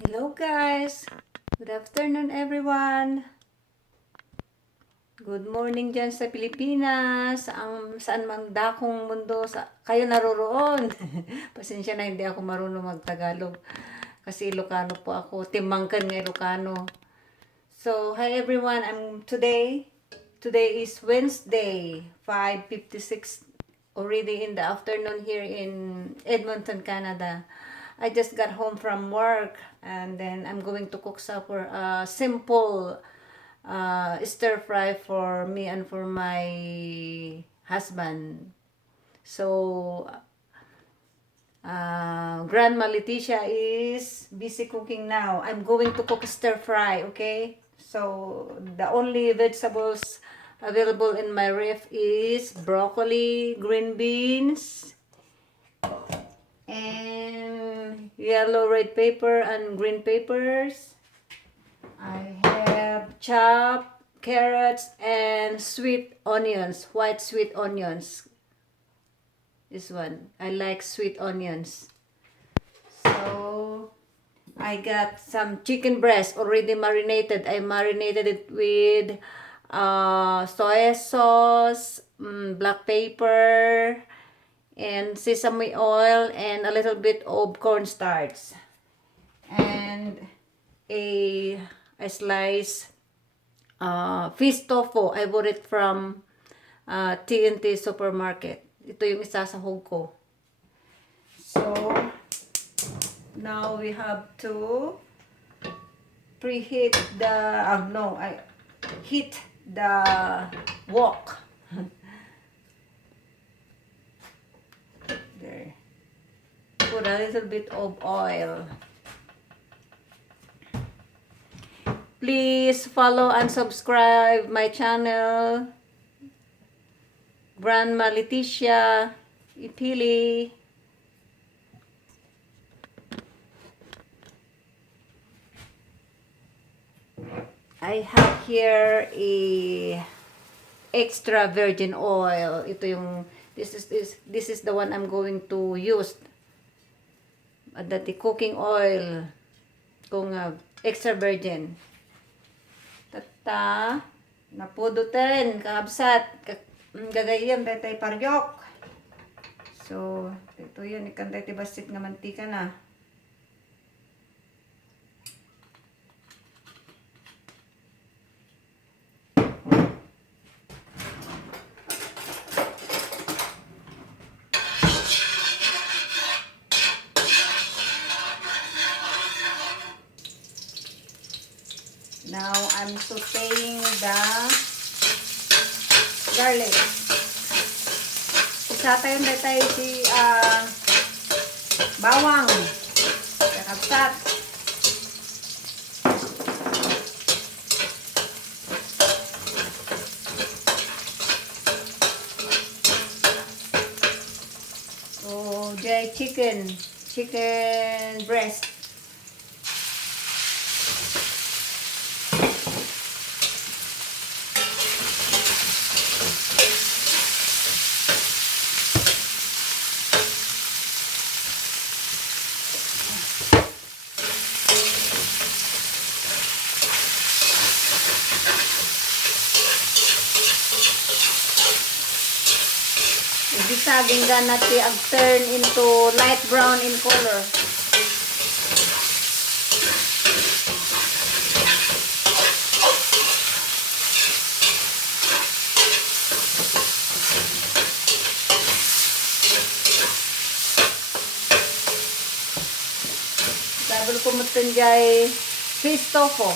Hello guys! Good afternoon everyone! Good morning dyan sa Pilipinas, saan man dakong mundo kayo naroroon. Pasensya na hindi ako marunong magtagalog kasi Ilocano po ako, timangkan nga Ilocano. So, hi everyone, today is Wednesday, 5:56 already in the afternoon here in Edmonton, Canada. I just got home from work and then I'm going to cook supper, simple stir fry for me and for my husband. So, Grandma Leticia is busy cooking now. I'm going to cook stir fry, okay? So, the only vegetables available in my ref is broccoli, green beans, and yellow red pepper and green peppers. I have chopped carrots and sweet onions, white sweet onions. This one, I like sweet onions. So I got some chicken breast already marinated. I marinated it with soy sauce, black pepper, and sesame oil, and a little bit of cornstarch, and a slice fish tofu. I bought it from TNT supermarket. Ito yung isasahog ko. So now we have to preheat the I heat the wok. There. Put a little bit of oil. Please follow and subscribe my channel, Grandma Leticia Ipili. I have here a extra virgin oil. Ito yung this is the one I'm going to use. Dati cooking oil kung extra virgin. Tata napudutan kahabsat gagayam datay paryok. So ito yun ikan datay basit nga mantika na. Now I'm sauteing the garlic. Isatay yung datay si bawang, kakapsat. So, jay chicken breast. Bisaging ganat ag turn into light brown in color. Double kumutin jay fish tofu.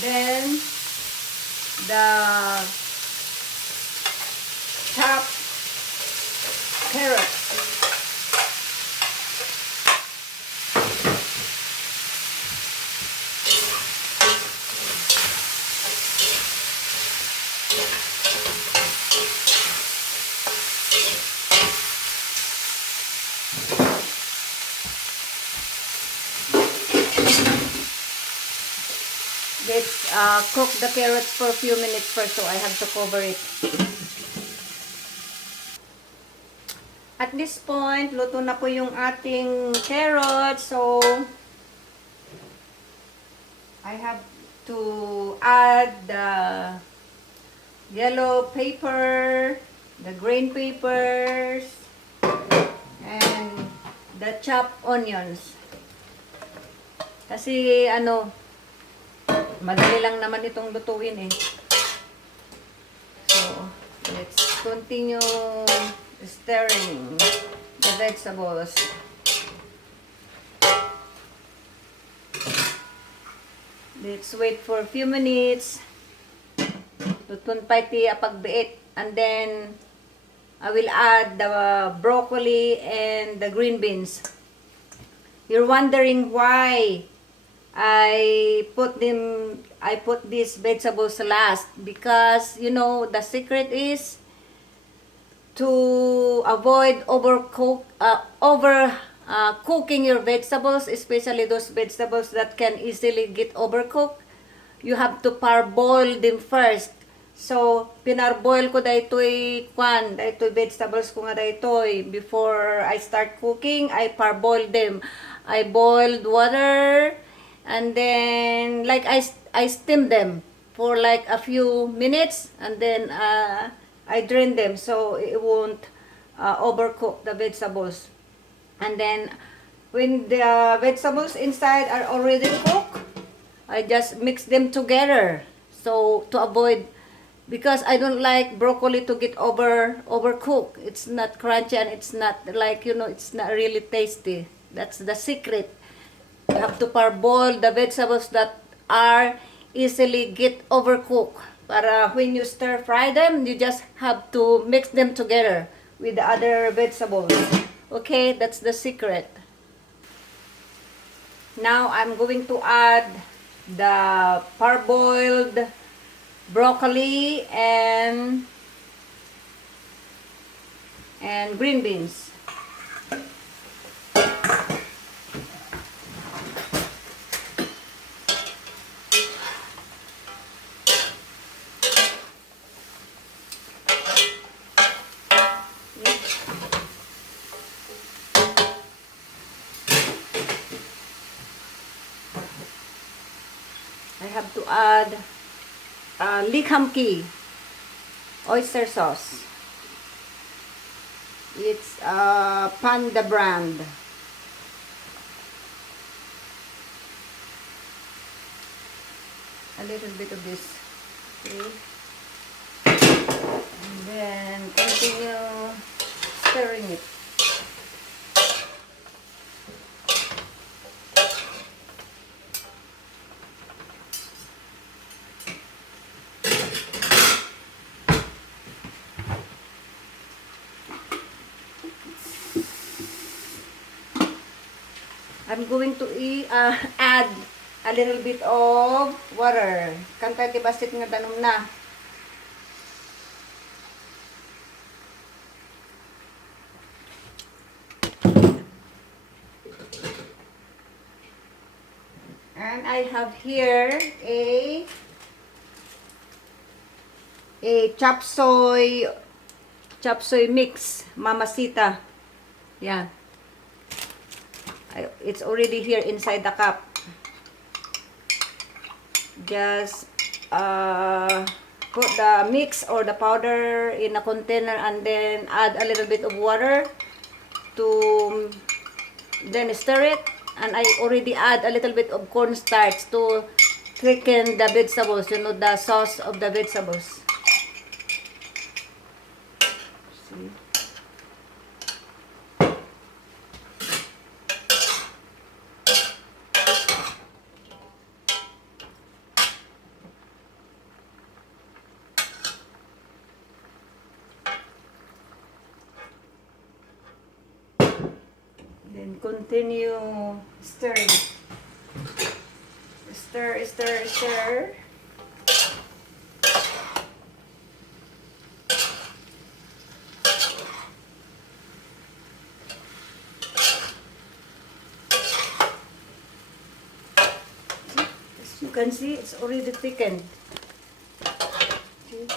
Then the chopped carrots. cook the carrots for a few minutes first, so I have to cover it. At this point, luto na po yung ating carrots. So, I have to add the yellow pepper, the green peppers, and the chopped onions. Kasi madali lang naman itong lutuin eh. So, let's continue stirring the vegetables. Let's wait for a few minutes. Tutun pa iti apagbiit. And then, I will add the broccoli and the green beans. You're wondering why I put these vegetables last, because the secret is to avoid cooking your vegetables, especially those vegetables that can easily get overcooked. You have to parboil them first. So, pinarboil ko daytoy vegetables ko nga daytoy. Before I start cooking, I parboil them. I boiled water, and then I steam them for like a few minutes, and then I drain them so it won't overcook the vegetables. And then when the vegetables inside are already cooked, I just mix them together, so to avoid, because I don't like broccoli to get overcooked. It's not crunchy, and it's not like, it's not really tasty. That's the secret. You have to parboil the vegetables that are easily get overcooked. Para when you stir fry them, you just have to mix them together with the other vegetables. Okay, that's the secret. Now I'm going to add the parboiled broccoli and green beans. I have to add likhamki oyster sauce. It's Panda brand. A little bit of this. Okay. And then continue stirring it. I'm going to add a little bit of water. Kantay ti basit nga danom na. And I have here a chop soy mix, Mamacita. Yeah. It's already here inside the cup. Just put the mix or the powder in a container, and then add a little bit of water to then stir it. And I already add a little bit of cornstarch to thicken the vegetables, the sauce of the vegetables. See? Then continue stirring. Stir, stir, stir. You can see it's already thickened. See?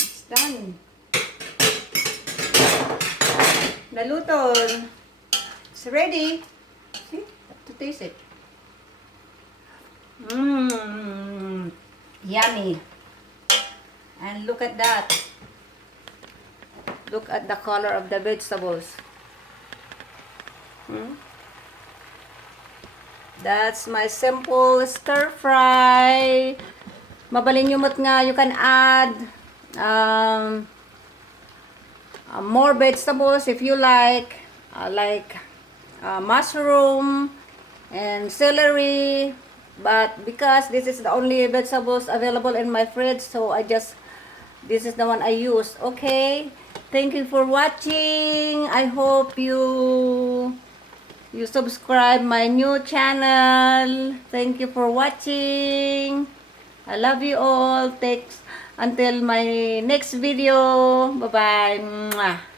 It's done. Naluto. It's ready. See? Have to taste it. Mmm. Yummy. And look at that. Look at the color of the vegetables. That's my simple stir fry. Mabalinyumot nga, you can add more vegetables if you like mushroom and celery, but because this is the only vegetables available in my fridge, so this is the one I use. Okay, thank you for watching. I hope you subscribe my new channel. Thank you for watching. I love you all. Thanks until my next video. Bye bye.